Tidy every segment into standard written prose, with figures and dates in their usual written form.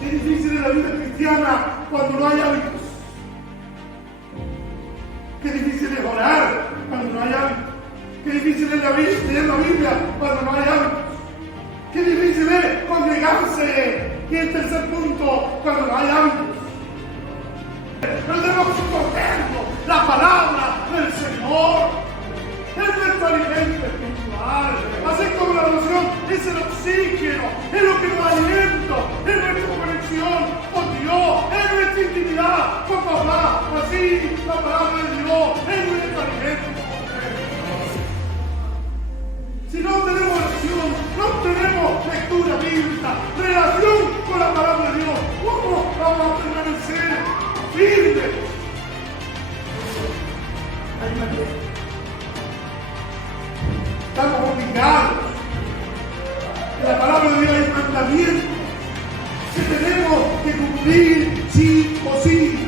Qué difícil es la vida cristiana cuando no hay hábitos. Qué difícil es orar cuando no hay hábitos. Qué difícil es leer la Biblia cuando no hay hábitos. Qué difícil es congregarse. Y el tercer punto, cuando no hay hábitos. Pero debemos soportarnos la palabra del Señor. Es nuestro alimento espiritual. Así como la oración es el oxígeno, es lo que nos da aliento, es nuestra conexión con Dios, es nuestra intimidad con papá. Así la palabra de Dios es nuestro alimento. Si no tenemos oración, no tenemos lectura bíblica, relación con la palabra de Dios, ¿cómo vamos a permanecer firmes? Hay manera. Estamos obligados. En la palabra de Dios hay mandamientos que tenemos que cumplir sí o sí.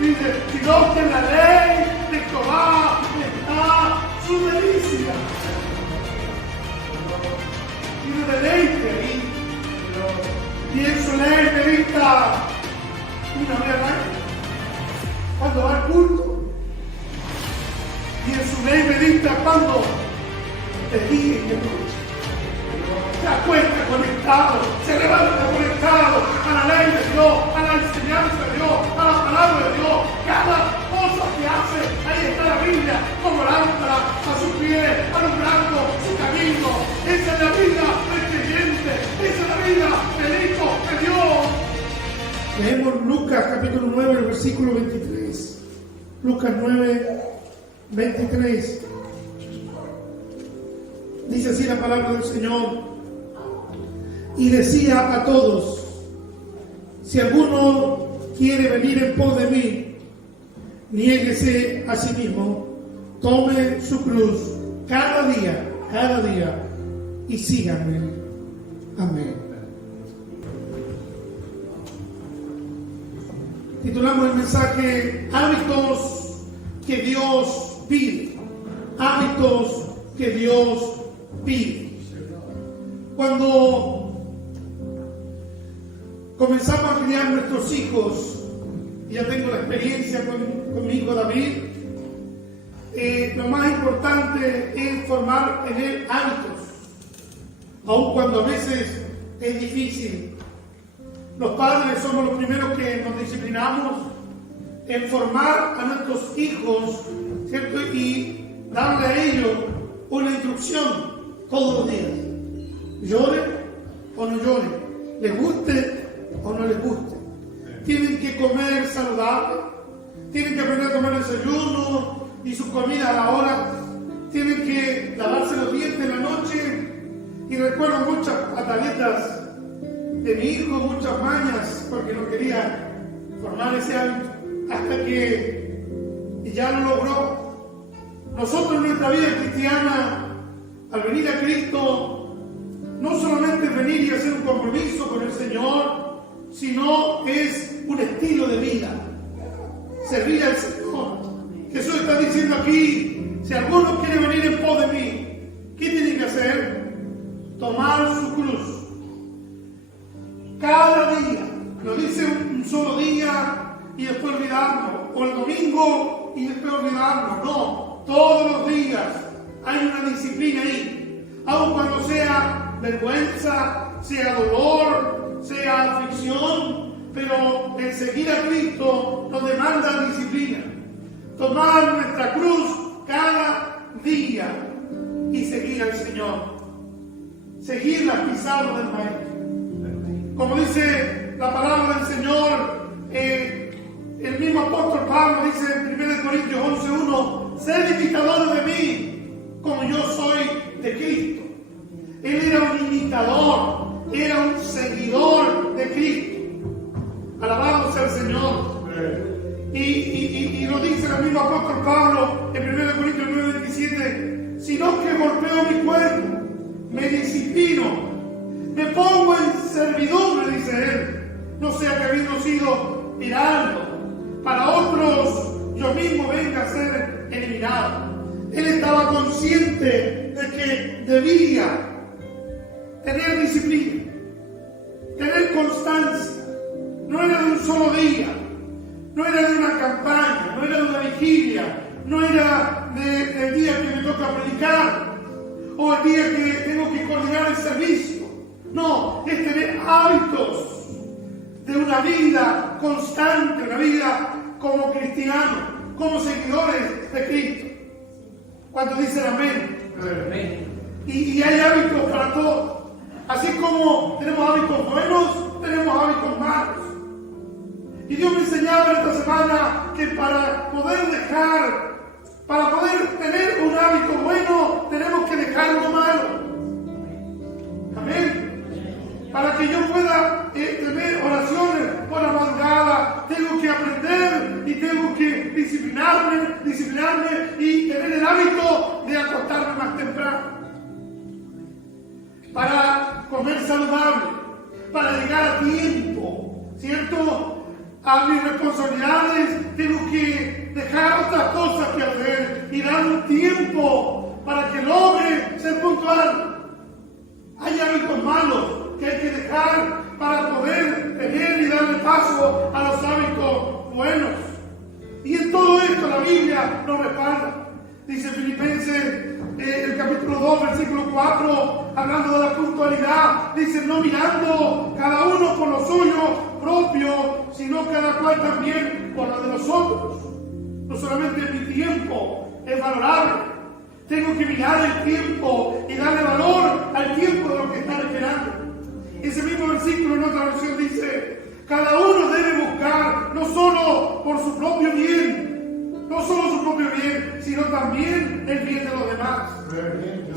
Dice, sino que en la ley de Jehová está su delicia. Y un deleite ahí. Y en su ley medita una vez al año, cuando va al culto. Y en su ley medita cuando de día y de noche. Se acuesta conectado, se levanta conectado a la ley de Dios, a la enseñanza de Dios, a la palabra de Dios. Cada cosa que hace, ahí está la Biblia, como lámpara a su pie, alumbrando su camino. Esa es la vida del creyente, esa es la vida del Hijo de Dios. Leemos Lucas capítulo 9, versículo 23. Lucas 9, 23. Dice así la palabra del Señor. Y decía a todos: si alguno quiere venir en pos de mí, niéguese a sí mismo, tome su cruz cada día, y síganme. Amén. Titulamos el mensaje: hábitos que Dios pide. Hábitos que Dios pide. Cuando comenzamos a criar nuestros hijos, y ya tengo la experiencia con mi hijo David, lo más importante es formar en él hábitos, aun cuando a veces es difícil. Los padres somos los primeros que nos disciplinamos en formar a nuestros hijos, ¿cierto? Y darle a ellos una instrucción todos los días. Llore o no llore, les guste o no les guste. Tienen que comer saludable, tienen que aprender a tomar desayuno y su comida a la hora, tienen que lavarse los dientes en la noche. Y recuerdo muchas pataletas de mi hijo, muchas mañas, porque no quería formar ese hábito, hasta que ya lo logró. Nosotros en nuestra vida cristiana, al venir a Cristo, no solamente es venir y hacer un compromiso con el Señor, sino es un estilo de vida. Servir al Señor. Jesús está diciendo aquí: si alguno quiere venir en pos de mí, ¿qué tiene que hacer? Tomar su cruz. Cada día. No dice un solo día y después olvidarnos, o el domingo y después olvidarnos. No, todos los días hay una disciplina ahí. Aun cuando sea vergüenza, sea dolor, sea aflicción, pero el seguir a Cristo nos demanda disciplina. Tomar nuestra cruz cada día y seguir al Señor. Seguir las pisadas del Maestro. Como dice la palabra del Señor, el mismo apóstol Pablo dice en 1 Corintios 11:1: sed imitadores de mí, como yo soy de Cristo. Él era un imitador, era un seguidor de Cristo. Alabado sea el Señor. Y lo dice el mismo apóstol Pablo en 1 Corintios 9:27: sino que golpeo mi cuerpo, me disciplino, me pongo en servidumbre, dice él, no sea que habiendo sido tirano, para otros yo mismo venga a ser eliminado. Él estaba consciente de que debía tener disciplina, tener constancia. No era de un solo día, no era de una campaña, no era de una vigilia, no era del día que me toca predicar o el día que tengo que coordinar el servicio. No, es tener hábitos de una vida constante, una vida como cristianos, como seguidores de Cristo. Cuando dicen amén. Amén. Y hay hábitos para todos. Así como tenemos hábitos buenos, tenemos hábitos malos. Y Dios me enseñaba esta semana que para poder tener un hábito bueno, tenemos que dejar lo malo. Amén. Para que yo pueda tener oraciones por la madrugada, tengo que aprender y tengo que disciplinarme y tener el hábito de acostarme más temprano. Para comer saludable, para llegar a tiempo, ¿cierto? A mis responsabilidades tengo que dejar otras cosas que hacer y dar un tiempo para que logre ser puntual. Hay hábitos malos que hay que dejar para poder tener y darle paso a los hábitos buenos. Y en todo esto la Biblia nos respalda. Dice Filipenses, el capítulo 2, versículo 4, hablando de la puntualidad, dice: no mirando cada uno por lo suyo propio, sino cada cual también por lo de los otros. No solamente mi tiempo es valorable, tengo que mirar el tiempo y darle valor al tiempo de lo que están esperando. Ese mismo versículo en otra versión dice: cada uno debe buscar no solo por su propio bien, no solo su propio bien, sino también el bien de los demás.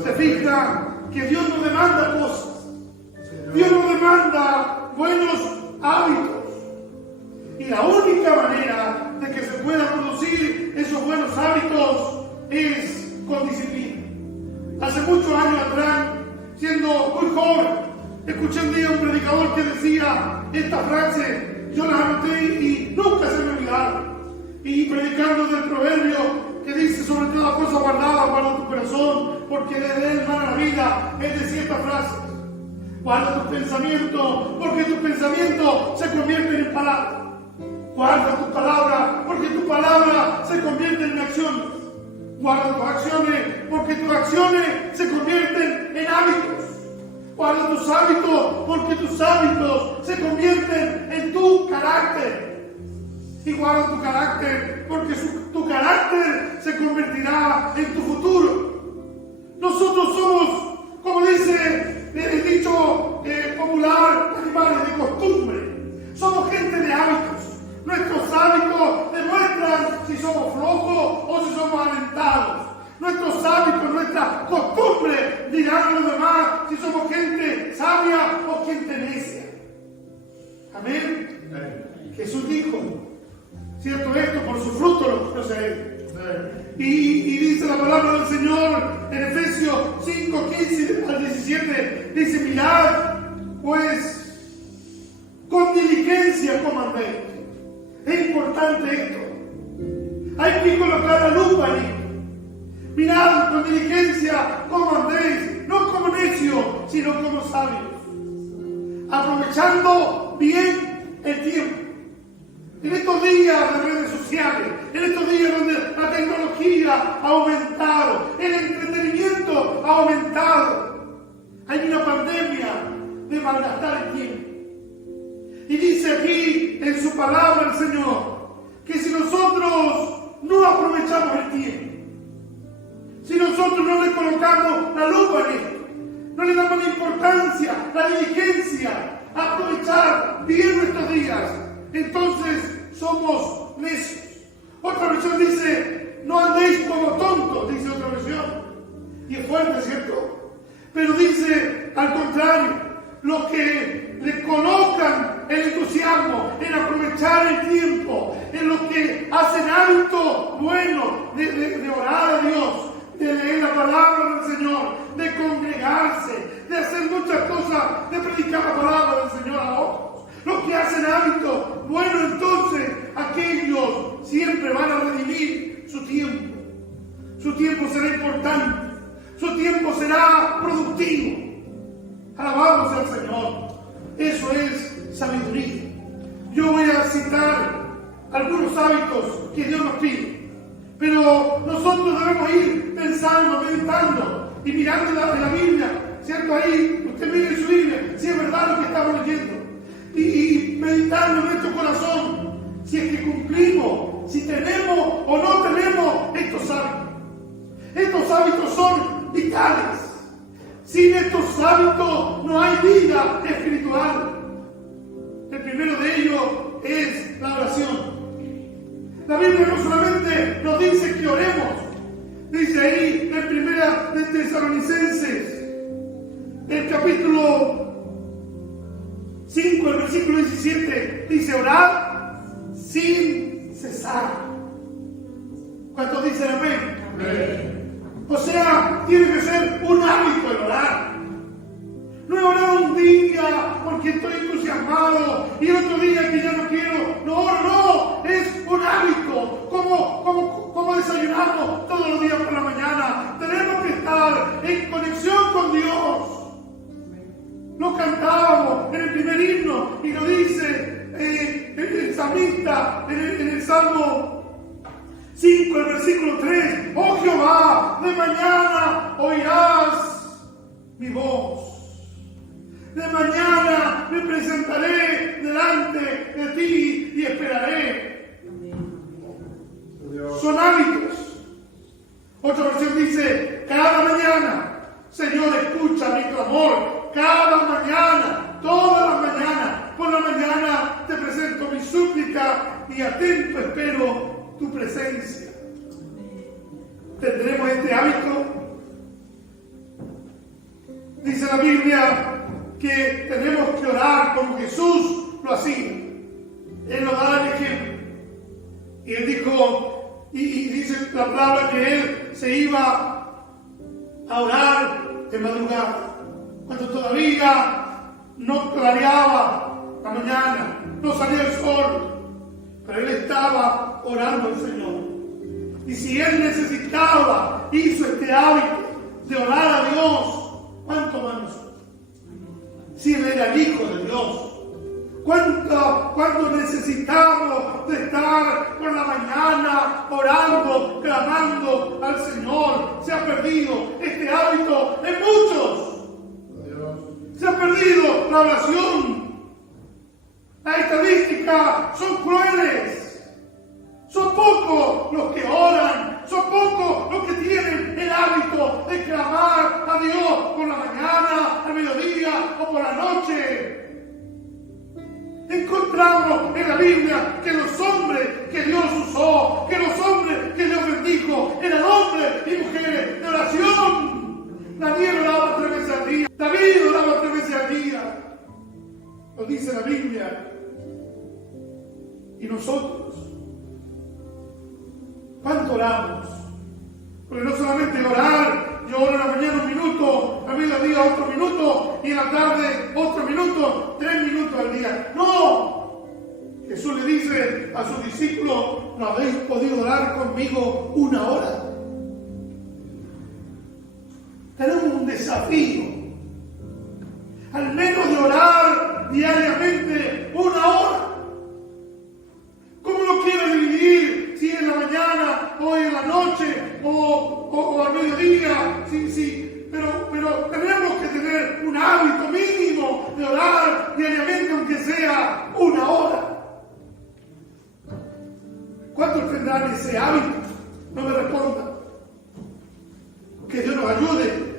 Se fija que Dios no demanda cosas. Dios no demanda buenos hábitos. Y la única manera de que se puedan producir esos buenos hábitos es con disciplina. Hace muchos años atrás, siendo muy joven, escuché un día un predicador que decía esta frase, yo la anoté y nunca se me olvidaron. Y predicando del proverbio que dice: sobre toda cosa guardada, guarda tu corazón, porque de él mana la vida. Es decir, esta frase: guarda tus pensamientos, porque tus pensamientos se convierten en palabras. Guarda tus palabras, porque tus palabras se convierten en acciones. Guarda tus acciones, porque tus acciones se convierten en hábitos. Guarda tus hábitos, porque tus hábitos se convierten en tu carácter. Y guarda tu carácter, porque tu carácter se convertirá en tu futuro. Nosotros somos, como dice el dicho popular, animales de costumbre. Somos gente de hábitos. Nuestros hábitos demuestran si somos flojos o si somos alentados. Nuestros hábitos, nuestra costumbre dirán a los demás si somos gente sabia o gente necia. Amén. Jesús dijo, ¿cierto? Esto por su fruto lo conoceréis. Y dice la palabra del Señor en Efesios 5, 15 al 17, dice: mirad, pues, con diligencia como andéis. Es importante esto. Hay que colocar la lupa en esto. Mirad con diligencia como andéis, no como necios, sino como sabios, aprovechando bien el tiempo. En estos días de redes sociales, en estos días donde la tecnología ha aumentado, el entretenimiento ha aumentado, hay una pandemia de malgastar el tiempo. Y dice aquí en su palabra el Señor que si nosotros no aprovechamos el tiempo, si nosotros no le colocamos la lupa en esto, no le damos la importancia, la diligencia a aprovechar bien nuestros días, entonces somos necios. Otra versión dice: no andéis como tontos, dice otra versión. Y es fuerte, ¿cierto? Pero dice al contrario, los que le colocan el entusiasmo en aprovechar el tiempo, en los que hacen hábito bueno de orar a Dios, de leer la palabra del Señor, de congregarse, de hacer muchas cosas, de predicar la palabra del Señor a otros. Los que hacen hábitos, bueno, entonces aquellos siempre van a redimir su tiempo. Su tiempo será importante, su tiempo será productivo. Alabado sea el Señor. Eso es sabiduría. Yo voy a citar algunos hábitos que Dios nos pide. Pero nosotros debemos ir pensando, meditando y mirando en la Biblia. ¿Cierto? Ahí usted mire su Biblia, si es verdad lo que estamos leyendo. Y meditando en nuestro corazón, si es que cumplimos, si tenemos o no tenemos estos hábitos. Estos hábitos son vitales. Sin estos hábitos no hay vida espiritual. El primero de ellos es la oración. La Biblia no solamente nos dice que oremos, dice ahí en Primera de Tesalonicenses, el capítulo 5, el versículo 17, dice: orad sin cesar. ¿Cuántos dicen amén? Amén. O sea, tiene que ser un hábito el orar. No he orado un día porque estoy entusiasmado y otro día que ya no quiero. No, es un hábito. Como desayunamos todos los días por la mañana. Tenemos que estar en conexión con Dios. Lo cantábamos en el primer himno y lo dice el salmista en el Salmo 5, el versículo 3. Oh Jehová, de mañana oirás mi voz. De mañana me presentaré delante de ti y esperaré. Son hábitos. Otra versión dice: cada mañana, Señor, escucha mi clamor. Cada mañana, todas las mañanas, por la mañana te presento mi súplica y atento espero tu presencia. ¿Tendremos este hábito? Dice la Biblia que tenemos que orar como Jesús lo hacía. Él nos da el ejemplo. Y él dijo, y dice la palabra que él se iba a orar de madrugada, cuando todavía no clareaba la mañana, no salía el sol, pero él estaba orando al Señor. Y si él necesitaba, hizo este hábito de orar a Dios, ¿cuánto más nosotros? Si él era el Hijo de Dios, ¿cuánto necesitamos de estar por la mañana orando, clamando al Señor? Se ha perdido este hábito en muchos. Se ha perdido la oración. Las estadísticas son crueles. Son pocos los que oran. Son pocos los que tienen el hábito de clamar a Dios por la mañana, al mediodía o por la noche. Encontramos en la Biblia que los hombres que Dios usó, que los hombres que Dios bendijo, eran hombres y mujeres de oración. Daniel oraba 3 veces al día. David oraba 3 veces al día. Lo dice la Biblia. Y nosotros, ¿cuánto oramos? Porque no solamente orar, yo oro en la mañana 1 minuto, a mediodía otro minuto, y en la tarde otro minuto, 3 minutos al día. ¡No! Jesús le dice a sus discípulos: ¿no habéis podido orar conmigo 1 hora? Tenemos un desafío, al menos de orar diariamente 1 hora. ¿Cómo lo quiero dividir? Si en la mañana, o en la noche, o al mediodía, sí. Pero tenemos que tener un hábito mínimo de orar diariamente, aunque sea 1 hora. ¿Cuántos tendrán ese hábito? No me respondan. Que Dios nos ayude.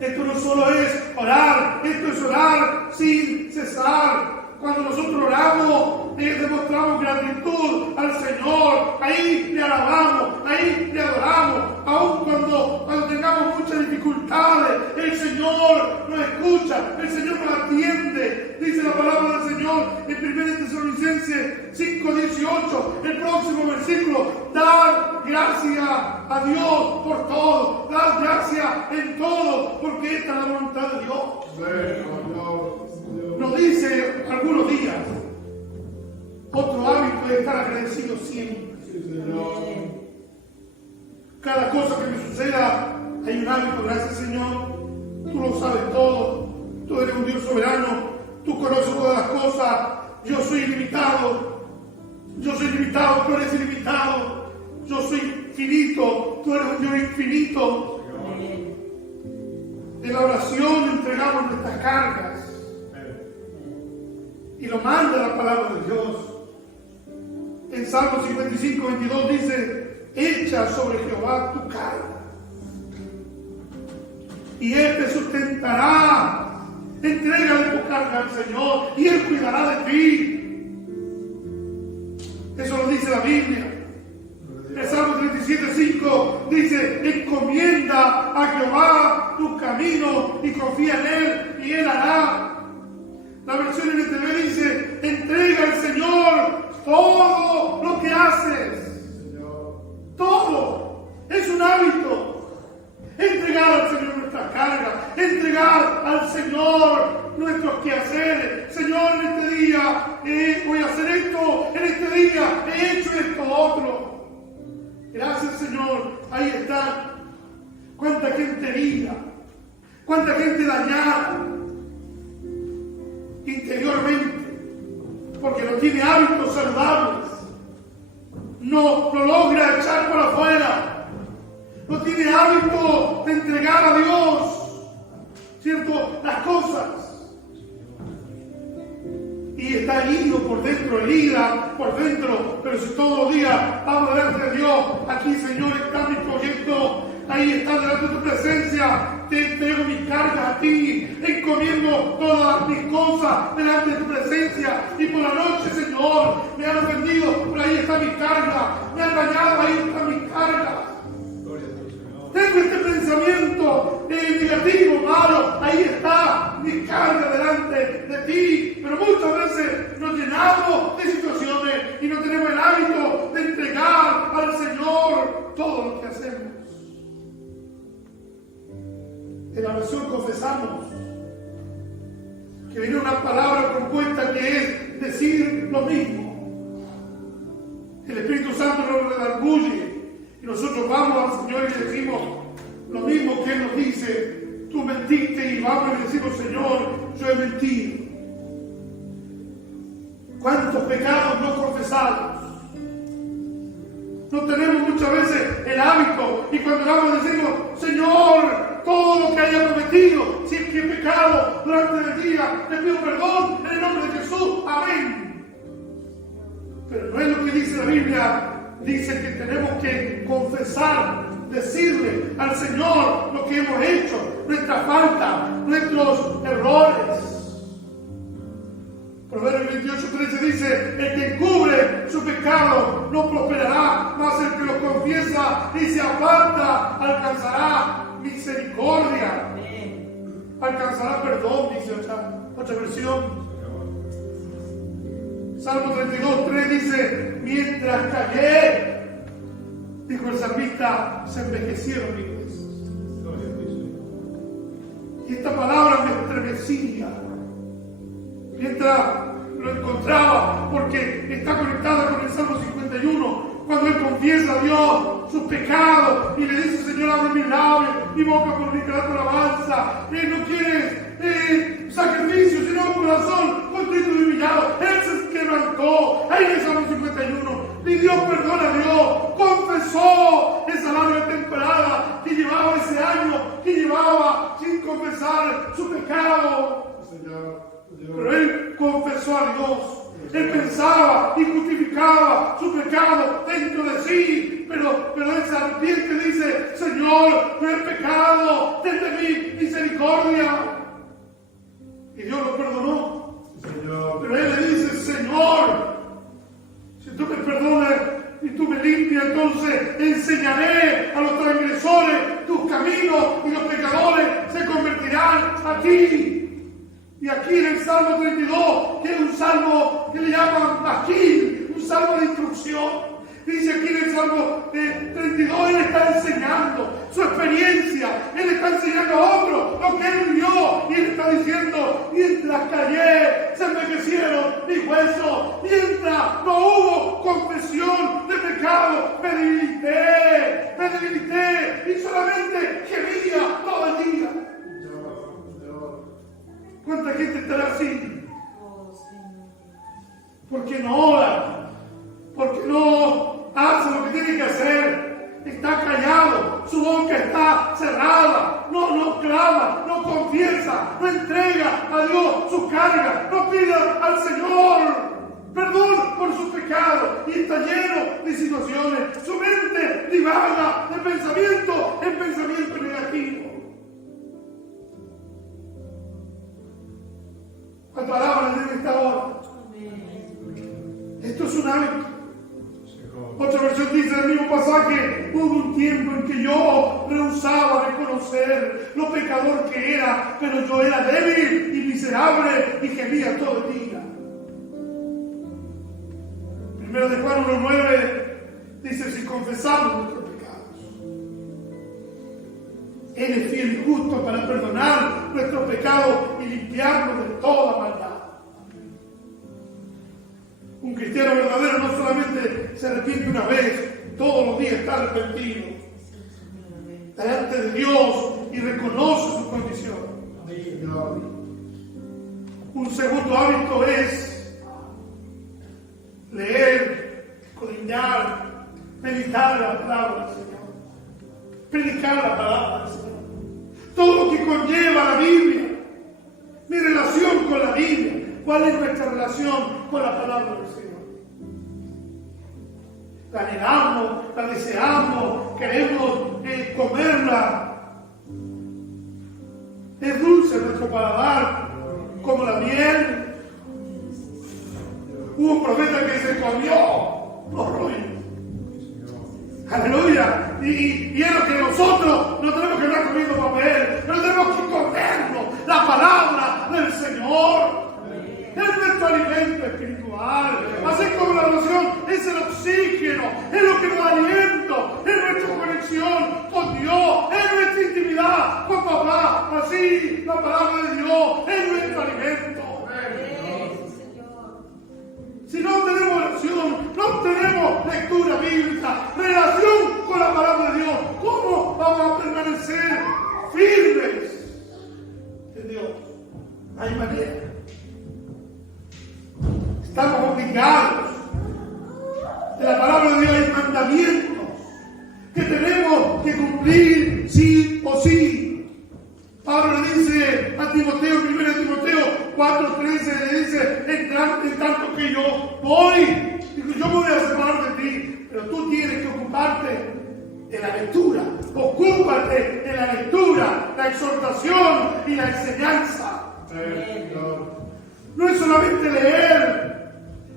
Esto no solo es orar, esto es orar sin cesar. Cuando nosotros oramos, demostramos gratitud al Señor. Ahí le alabamos, ahí le adoramos. Aun cuando tengamos muchas dificultades, el Señor nos escucha, el Señor nos atiende. Dice la palabra del Señor en 1 Tesalonicenses 5:18, el próximo versículo: dar gracias a Dios por todo, dar gracias en todo, porque esta es la voluntad de Dios. Nos dice algunos días. Otro hábito es estar agradecido siempre. Cada cosa que me suceda, hay un hábito: gracias Señor, tú lo sabes todo, yo soy ilimitado, tú eres ilimitado, yo soy finito, tú eres un Dios infinito. En la oración entregamos nuestras cargas y lo manda la palabra de Dios. En Salmo 55, 22 dice: echa sobre Jehová tu carga y Él te sustentará. Entrégale tu carga al Señor y Él cuidará de ti. Eso lo dice la Biblia. El Salmo 37:5 dice: encomienda a Jehová tu camino y confía en Él y Él hará. La versión NTV dice: entrega al Señor todo lo que haces. Todo. Es un hábito. Entregar al Señor nuestra carga, entregar al Señor nuestros quehaceres. Señor, en este día voy a hacer esto, en este día he hecho esto otro. Gracias, Señor. Ahí está. Cuánta gente herida, cuánta gente dañada interiormente, porque no tiene hábitos saludables, no logra echar por afuera. No tiene hábito de entregar a Dios, ¿cierto?, las cosas. Y está herido por dentro, herida por dentro. Pero si todos los días vamos delante de Dios, aquí, Señor, está mi proyecto, ahí está delante de tu presencia, te entrego mis cargas a ti, encomiendo todas mis cosas delante de tu presencia. Y por la noche, Señor, me han ofendido, pero ahí está mi carga, me han dañado, ahí está mi carga. Tengo este pensamiento negativo, malo, ahí está mi carga delante de ti. Pero muchas veces nos llenamos de situaciones y no tenemos el hábito de entregar al Señor todo lo que hacemos. En la oración confesamos que viene una palabra compuesta que es decir lo mismo. El Espíritu Santo nos redarguye. Y nosotros vamos al Señor y le decimos lo mismo que Él nos dice: tú mentiste, y vamos y le decimos: Señor, yo he mentido. ¿Cuántos pecados no confesados? No tenemos muchas veces el hábito, y cuando vamos decimos: Señor, todo lo que haya cometido, si es que he pecado durante el día, te pido perdón en el nombre de Jesús, amén. Pero no es lo que dice la Biblia. Dice que tenemos que confesar, decirle al Señor lo que hemos hecho, nuestra falta, nuestros errores. Proverbios 28:13 dice: el que encubre su pecado no prosperará, mas el que lo confiesa y se aparta alcanzará misericordia. Alcanzará perdón, dice otra versión. Salmo 32:3 dice: mientras callé, dijo el salmista, se envejecieron mis huesos. Y esta palabra me estremecía mientras lo encontraba, porque está conectada con el Salmo 51, cuando él confiesa a Dios sus pecados y le dice: Señor, abre mis labios, mi boca comunicará tu alabanza. Él no quiere sacrificio, sino un corazón contrito y humillado. Él se quebrantó. Ahí en el Salmo 51 pidió perdón a Dios, confesó esa larga temporada que llevaba, ese año que llevaba sin confesar su pecado. Pero él confesó a Dios. Él pensaba y justificaba su pecado dentro de sí, pero él se arrepiente y dice: Señor, no he pecado, ten de mí misericordia. Y Dios lo perdonó. Pero él le dice: Señor, si tú me perdonas y tú me limpias, entonces enseñaré a los transgresores tus caminos y los pecadores se convertirán a ti. Y aquí en el Salmo 32, que es un salmo que le llaman Baquil, un salmo de instrucción. Dice aquí en el Salmo 32, él está enseñando su experiencia, él está enseñando a otros lo que él vivió, y él está diciendo: mientras callé, se envejecieron mis huesos, mientras no hubo confesión de pecado, me debilité y solamente gemía todo el día. ¿Cuánta gente estará así? porque no ora, porque no hace lo que tiene que hacer. Está callado, su boca está cerrada, no clama, no confiesa, no entrega a Dios su carga, no pida al Señor perdón por sus pecados y está lleno de situaciones. Su mente divaga de pensamiento en pensamiento negativo. ¿Cuántas palabras en esta hora? Esto es un hábito. Otra versión dice en el mismo pasaje: hubo un tiempo en que yo rehusaba reconocer lo pecador que era, pero yo era débil y miserable y gemía todo el día. Primero de Juan 1:9 dice: si confesamos nuestros pecados, Él es fiel y justo para perdonar nuestros pecados y limpiarnos de toda maldad. Un cristiano verdadero no solamente se arrepiente una vez, todos los días está arrepentido delante de Dios y reconoce su condición. Un segundo hábito es leer, escudriñar, meditar la palabra del Señor, predicar la palabra del Señor. Todo lo que conlleva la Biblia, mi relación con la Biblia. ¿Cuál es nuestra relación con la palabra del Señor? La anhelamos, la deseamos, queremos comerla. Es dulce nuestro paladar, como la miel. Hubo un profeta que se comió los rollos. Aleluya. Y es lo que nosotros no tenemos que estar comiendo papel, pero tenemos que comernos la palabra del Señor. Es nuestro alimento espiritual. Así como la oración es el oxígeno, es lo que nos da aliento, es nuestra conexión con Dios, es nuestra intimidad con papá. Así la palabra de Dios es nuestro alimento. Si no tenemos oración, no tenemos lectura bíblica, relación con la palabra de Dios, ¿cómo vamos a permanecer firmes en Dios? No hay manera. Estamos obligados. De la palabra de Dios hay mandamientos que tenemos que cumplir sí o sí. Pablo le dice a Timoteo, 1 Timoteo 4:13, le dice: en tanto que yo voy, yo me voy a separar de ti, pero tú tienes que ocuparte de la lectura. Ocúpate de la lectura, la exhortación y la enseñanza. No es solamente leer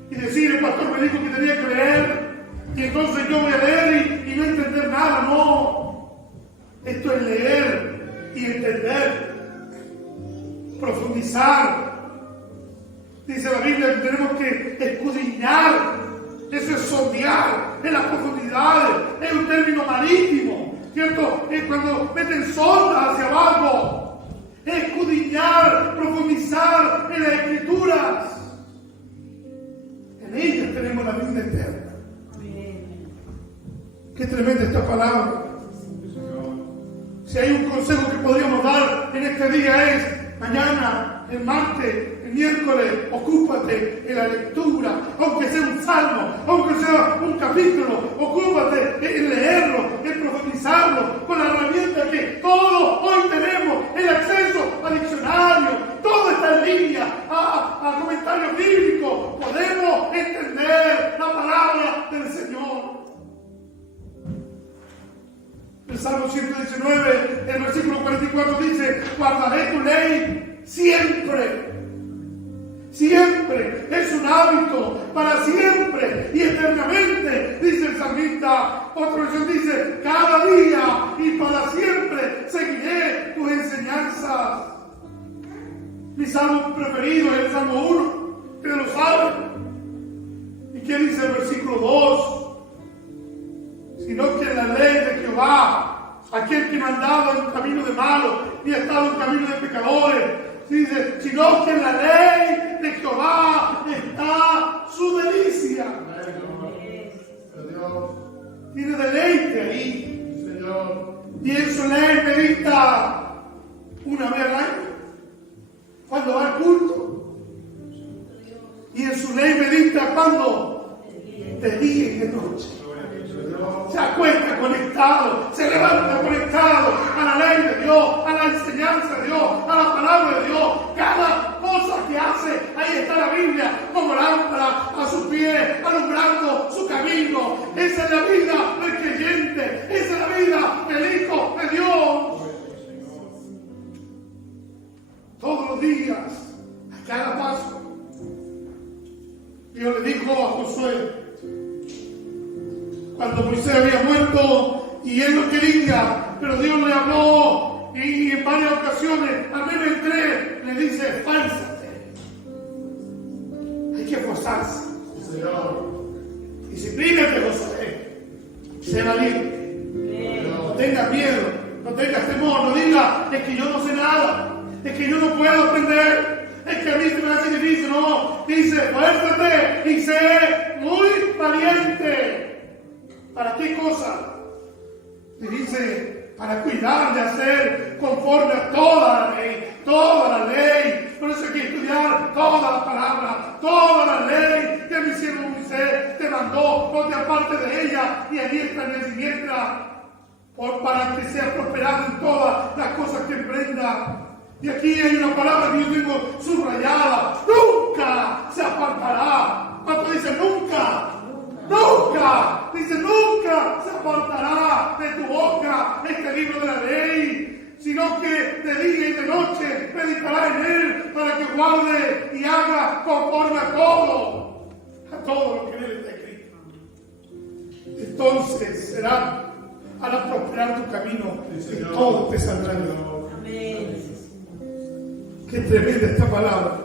y decir: el pastor me dijo que tenía que leer y entonces yo voy a leer y no entender nada. No, esto es leer y entender, profundizar. Dice la Biblia que tenemos que escudriñar, eso es sondear en las profundidades, es un término marítimo, ¿cierto? Es cuando meten sonda hacia abajo, escudriñar, profundizar en las Escrituras. En ellas tenemos la vida eterna. Qué tremenda esta palabra. Si hay un consejo que podríamos dar en este día es: mañana, el martes, el miércoles, ocúpate en la lectura, aunque sea un salmo, aunque sea un capítulo, ocúpate en leerlo, en profundizarlo, con la herramienta que todos hoy tenemos, el acceso a diccionario, todo está en línea, a comentarios bíblicos, podemos entender la palabra del Señor. El Salmo 119, el versículo 44 dice: guardaré tu ley siempre. Siempre. Es un hábito para siempre y eternamente, dice el salmista. Otra versión dice: cada día y para siempre seguiré tus enseñanzas. Mi salmo preferido es el Salmo 1, que lo saben. ¿Y qué dice el versículo 2? Sino que en la ley de Jehová, aquel que no ha andado en camino de malos, ni ha estado en camino de pecadores, dice: sino que en la ley de Jehová está su delicia. Tiene deleite ahí, Señor. Y en su ley medita una vez al año, cuando va al culto. Y en su ley medita ministra cuando de día y de noche. Se acuesta conectado, se levanta conectado a la ley de Dios, a la enseñanza de Dios, a la palabra de Dios. Cada cosa que hace, ahí está la Biblia, como lámpara a sus pies, alumbrando su camino. Esa es la vida del creyente, esa es la vida del Hijo de Dios. Todos los días, a cada paso. Dios le dijo a Josué, cuando Moisés había muerto y él no quería, pero Dios le habló y en varias ocasiones, al menos en 3, le dice, esfuérzate. Hay que esforzarse. Disciplínate, Josué. Sé valiente. No tengas miedo, no tengas temor, no digas, es que yo no sé nada, es que yo no puedo aprender, es que a mí se me hace difícil. No, dice, esfuérzate y sé muy valiente. ¿Para qué cosa? Y dice, para cuidar de hacer conforme a toda la ley, toda la ley. Por eso hay que estudiar toda la palabra, toda la ley que mi siervo Moisés te mandó, no te apartes de ella, ni a diestra ni a siniestra, para que seas prosperado en todas las cosas que emprenda. Y aquí hay una palabra que yo tengo subrayada, nunca se apartará. ¿Cuánto dice nunca? Nunca, dice, nunca se apartará de tu boca este libro de la ley, sino que de día y de noche meditará en él para que guarde y haga conforme a todo lo que en él está escrito. Entonces hará prosperar tu camino y todo te saldrá bien. Amén. Qué tremenda esta palabra.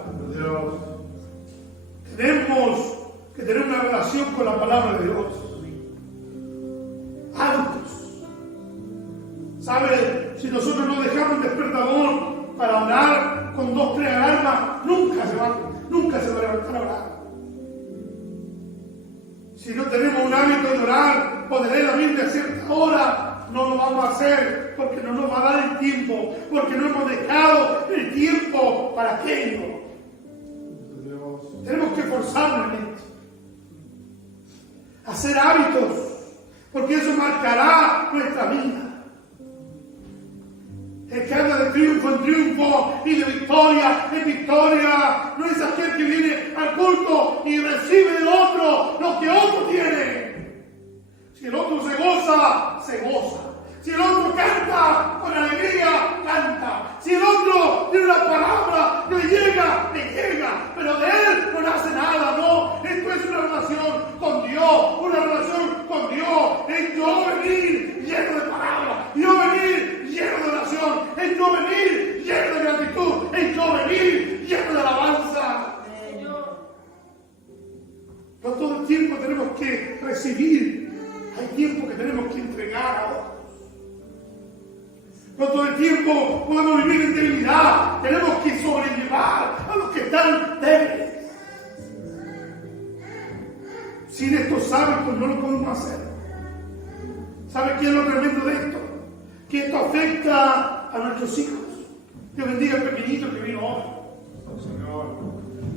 Tenemos que tener una relación con la palabra de Dios. Hábitos. ¿Sabe? Si nosotros no dejamos el despertador para orar con 2, 3 alarmas, nunca se va a levantar a orar. Si no tenemos un hábito de orar o de leer la Biblia a cierta hora, no lo vamos a hacer porque no nos va a dar el tiempo, porque no hemos dejado el tiempo para aquello. Tenemos que forzarnos en esto. Hacer hábitos, porque eso marcará nuestra vida. El que anda de triunfo en triunfo y de victoria en victoria no es aquel que viene al culto y recibe del otro lo que otro tiene. Si el otro se goza, se goza. Si el otro canta con alegría, canta. Si el otro tiene una palabra que le llega, pero de él no nace nada, no. Esto es una relación con Dios, una relación con Dios. Es yo venir lleno de palabra, yo venir lleno de oración, es yo venir lleno de gratitud, es yo venir lleno de alabanza. No todo el tiempo tenemos que recibir, hay tiempo que tenemos que entregar a otros. No todo el tiempo podemos vivir en debilidad. Tenemos que sobrellevar a los que están débiles. Sin estos hábitos no lo podemos hacer. ¿Sabe qué es lo tremendo de esto? Que esto afecta a nuestros hijos. Dios bendiga al pequeñito que vino hoy.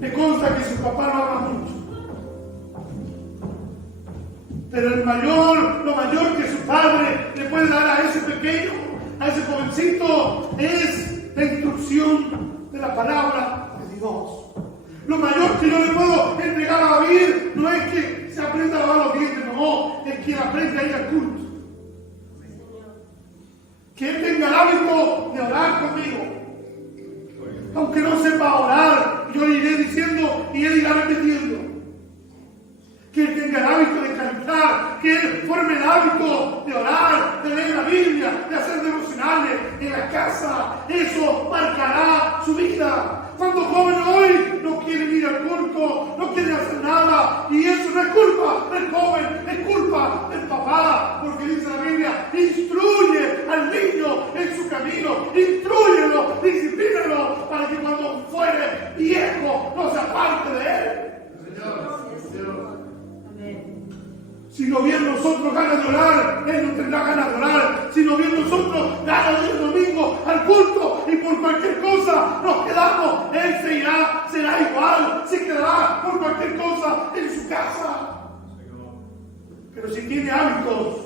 Me consta que su papá no habla mucho. Pero lo mayor que su padre le puede dar a ese pequeño, a ese jovencito, es la instrucción de la palabra de Dios. Lo mayor que yo le puedo entregar a David no es que se aprenda a lavar los dientes, no, es que aprenda a ir al culto. Que él tenga el hábito de orar conmigo. Aunque no sepa orar, yo le iré diciendo y él irá repitiendo. Que él tenga el hábito de cantar, que él forme el hábito de orar, de leer la Biblia, de hacer devocionales en la casa. Eso marcará su vida. Cuando jóvenes hoy no quieren ir al culto, no quieren hacer nada, y eso no es culpa del joven, es culpa del papá, porque dice la Biblia, instruye al niño en su camino, instrúyelo, disciplínalo, para que cuando fuere viejo no se aparte de él. Si no bien nosotros ganas de orar, él no tendrá ganas de orar. Si no bien nosotros ganas de ir el domingo al culto y por cualquier cosa nos quedamos, él se irá, será igual, se quedará por cualquier cosa en su casa. Pero si tiene hábitos,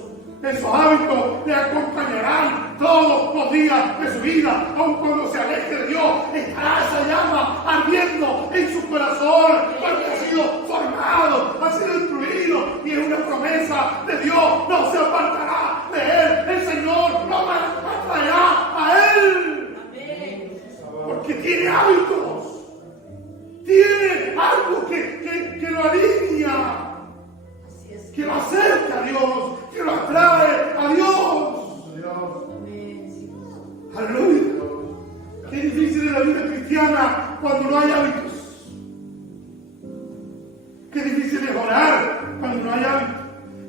esos hábitos le acompañarán todos los días de su vida. Aun cuando se aleje de Dios, estará esa llama ardiendo en su corazón, porque ha sido formado, ha sido instruido, y es una promesa de Dios. No se apartará de él. El Señor lo atraerá a él. Porque tiene hábitos. Tiene algo que lo alinea, que lo acerca a Dios, que lo atrae a Dios. Aleluya. Qué difícil es la vida cristiana cuando no hay hábitos. Qué difícil es orar cuando no hay hábitos.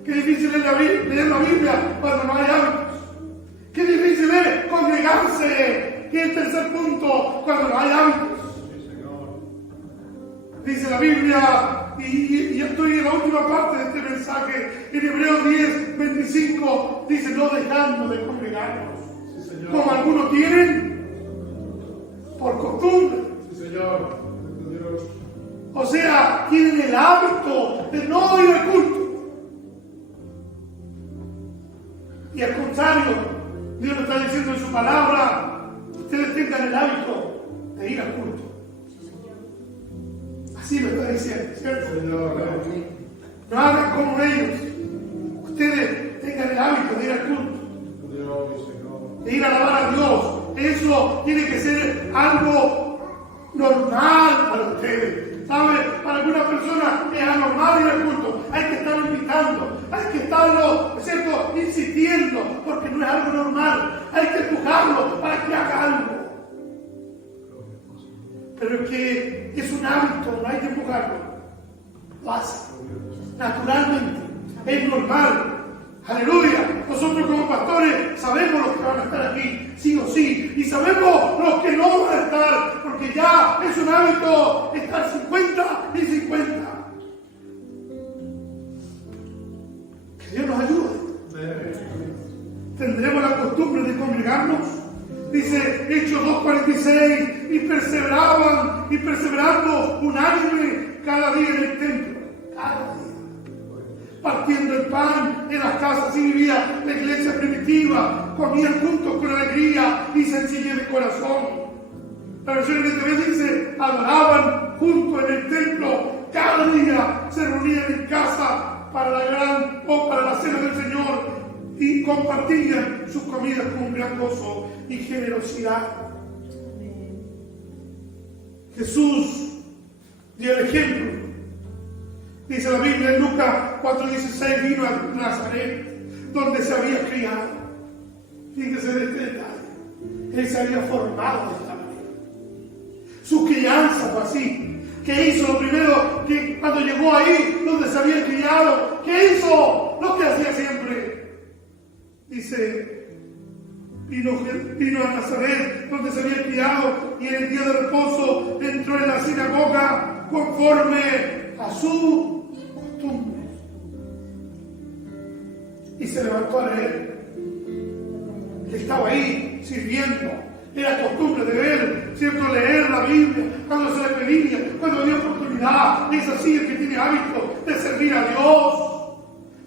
Qué difícil es leer la Biblia cuando no hay hábitos. Qué difícil es congregarse, que es el tercer punto, cuando no hay hábitos. Dice la Biblia, y estoy en la última parte de este mensaje, en Hebreos 10, 25, dice: no dejando de congregarnos, como algunos tienen por costumbre. Sí, Señor. O sea, tienen el hábito de no ir al culto. Y al contrario, Dios lo está diciendo en su palabra: ustedes tengan el hábito de ir al culto. Así lo está diciendo, ¿cierto? No hagan como ellos. Ustedes tengan el hábito de ir al culto, de ir a alabar a Dios. Eso tiene que ser algo normal para ustedes. ¿Sabe? Para alguna persona es anormal ir al culto. Hay que estarlo invitando, hay que estarlo, ¿cierto?, insistiendo, porque no es algo normal. Hay que empujarlo para que haga algo. Pero es que es un hábito, no hay que empujarlo. Lo hace naturalmente, es normal. Aleluya. Nosotros como pastores sabemos los que van a estar aquí, sí o sí, y sabemos los que no van a estar, porque ya es un hábito estar 50 y 50. Que Dios nos ayude. Tendremos la costumbre de congregarnos. Dice Hechos 2:46, y perseveraban, y perseverando unánime cada día en el templo, cada día, partiendo el pan en las casas. Y vivía la iglesia primitiva, comían juntos con alegría y sencillez de corazón. La versión NTV dice: adoraban juntos en el templo, cada día se reunían en casa para la cena del Señor, y compartían sus comidas con gran gozo y generosidad. Jesús dio el ejemplo. Dice la Biblia en Lucas 4:16: vino a Nazaret, donde se había criado. Fíjese de este detalle. Él se había formado de esta manera. Su crianza fue así. ¿Qué hizo? Lo primero, que cuando llegó ahí, donde se había criado, ¿qué hizo? Lo que hacía siempre. Dice: vino a Nazaret, donde se había criado, y en el día de reposo entró en la sinagoga conforme a su costumbre. Y se levantó a leer. Él estaba ahí sirviendo. Era costumbre de él, ¿cierto?, leer la Biblia cuando se le pedía, cuando había oportunidad. Es así el que tiene hábito de servir a Dios.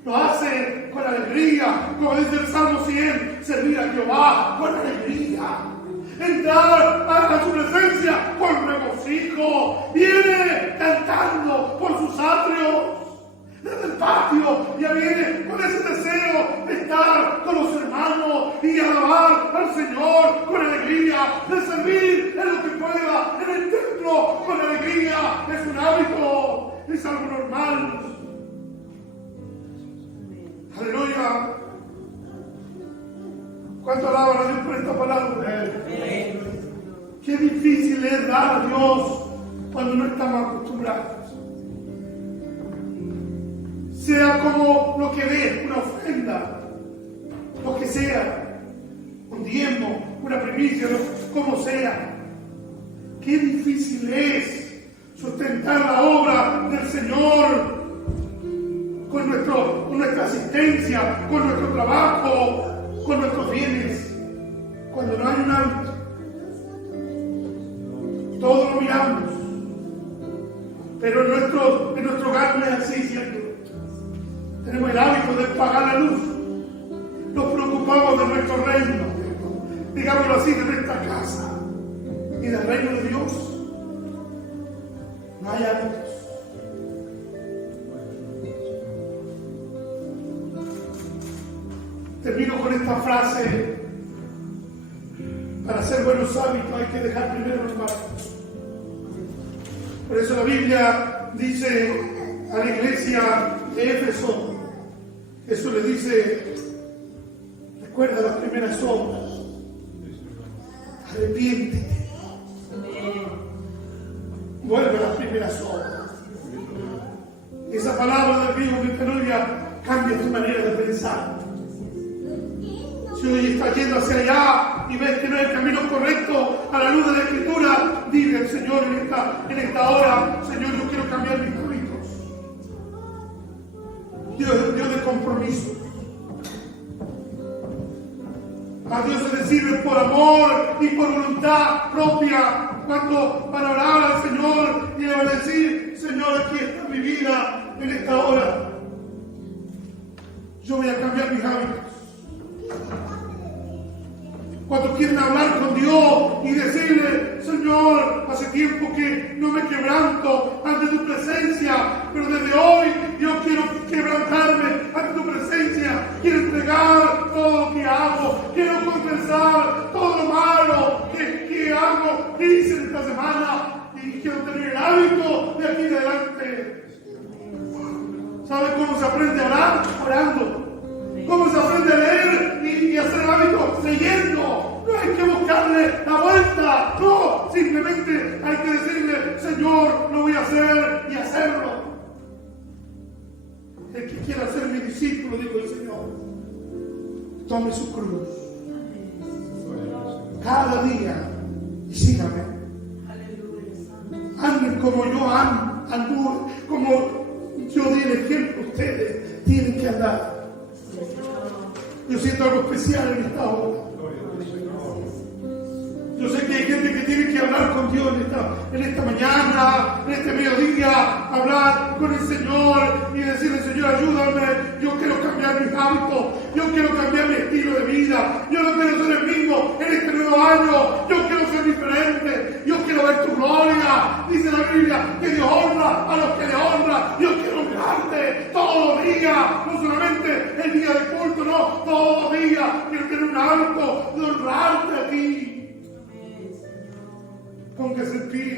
Lo hace con alegría, como dice el Salmo 100, servir a Jehová con alegría. Entrar a su presencia con regocijo. Viene cantando por sus atrios. Desde el patio ya viene con ese deseo de estar con los hermanos y alabar al Señor con alegría, de servir en lo que pueda en el templo con alegría. Es un hábito, es algo normal. Aleluya. ¿Cuánto alaban a Dios por esta palabra? Qué difícil es dar a Dios cuando no estamos acostumbrados. Sea como lo que ve, una ofrenda, lo que sea, un diezmo, una primicia, como sea. Qué difícil es sustentar la obra del Señor con nuestra asistencia, con nuestro trabajo, con nuestros bienes, cuando no hay un hábito. Todo lo miramos, Pero en nuestro hogar no es así, ¿cierto? Tenemos el hábito de pagar la luz. Nos preocupamos de nuestro reino, digámoslo así, de nuestra casa y del reino de Dios. No hay hábitos. Termino con esta frase: para hacer buenos hábitos hay que dejar primero los malos. Por eso la Biblia dice a la iglesia de Éfeso, Jesús le dice: recuerda las primeras obras, arrepiéntete, vuelve a las primeras obras. Esa palabra del griego metanoia cambia tu manera de pensar. Si hoy estás yendo hacia allá y ves que no es el camino correcto a la luz de la Escritura, dile al Señor en esta hora: Señor, yo quiero cambiar mis hábitos. Dios de compromiso. A Dios se le sirve por amor y por voluntad propia. Cuando van a orar al Señor y le van a decir: Señor, aquí está mi vida en esta hora. Yo voy a cambiar mis hábitos. Cuando quieren hablar con Dios y decirle: Señor, hace tiempo que no me quebranto ante tu presencia, pero desde hoy yo quiero quebrantarme ante tu presencia. Quiero entregar todo lo que hago. Quiero confesar todo lo malo que hago, que hice en esta semana. Y quiero tener el hábito de aquí en adelante. ¿Sabe cómo se aprende a orar? Orando. ¿Cómo se aprende a leer y hacer hábitos? Leyendo. No hay que buscarle la vuelta. No, simplemente hay que decirle: Señor, lo voy a hacer, y hacerlo. El que quiera ser mi discípulo, dijo el Señor, tome su cruz cada día y sígame. Anden como yo ando, como yo di el ejemplo. Ustedes tienen que andar. Yo siento algo especial en esta hora. Yo sé que hay gente que tiene que hablar con Dios en esta mañana, en este mediodía, hablar con el Señor y decirle: Señor, ayúdame. Yo quiero cambiar mis hábitos. Yo quiero cambiar mi estilo de vida. Yo no quiero ser el mismo en este nuevo año. Yo quiero ser diferente. Yo quiero ver tu gloria. Dice la Biblia que Dios honra a los que le honran. Yo quiero honrarte todos los días. No solamente el día de culto, no. Todos los días quiero tener un hábito de honrarte a ti. Póngase en pie.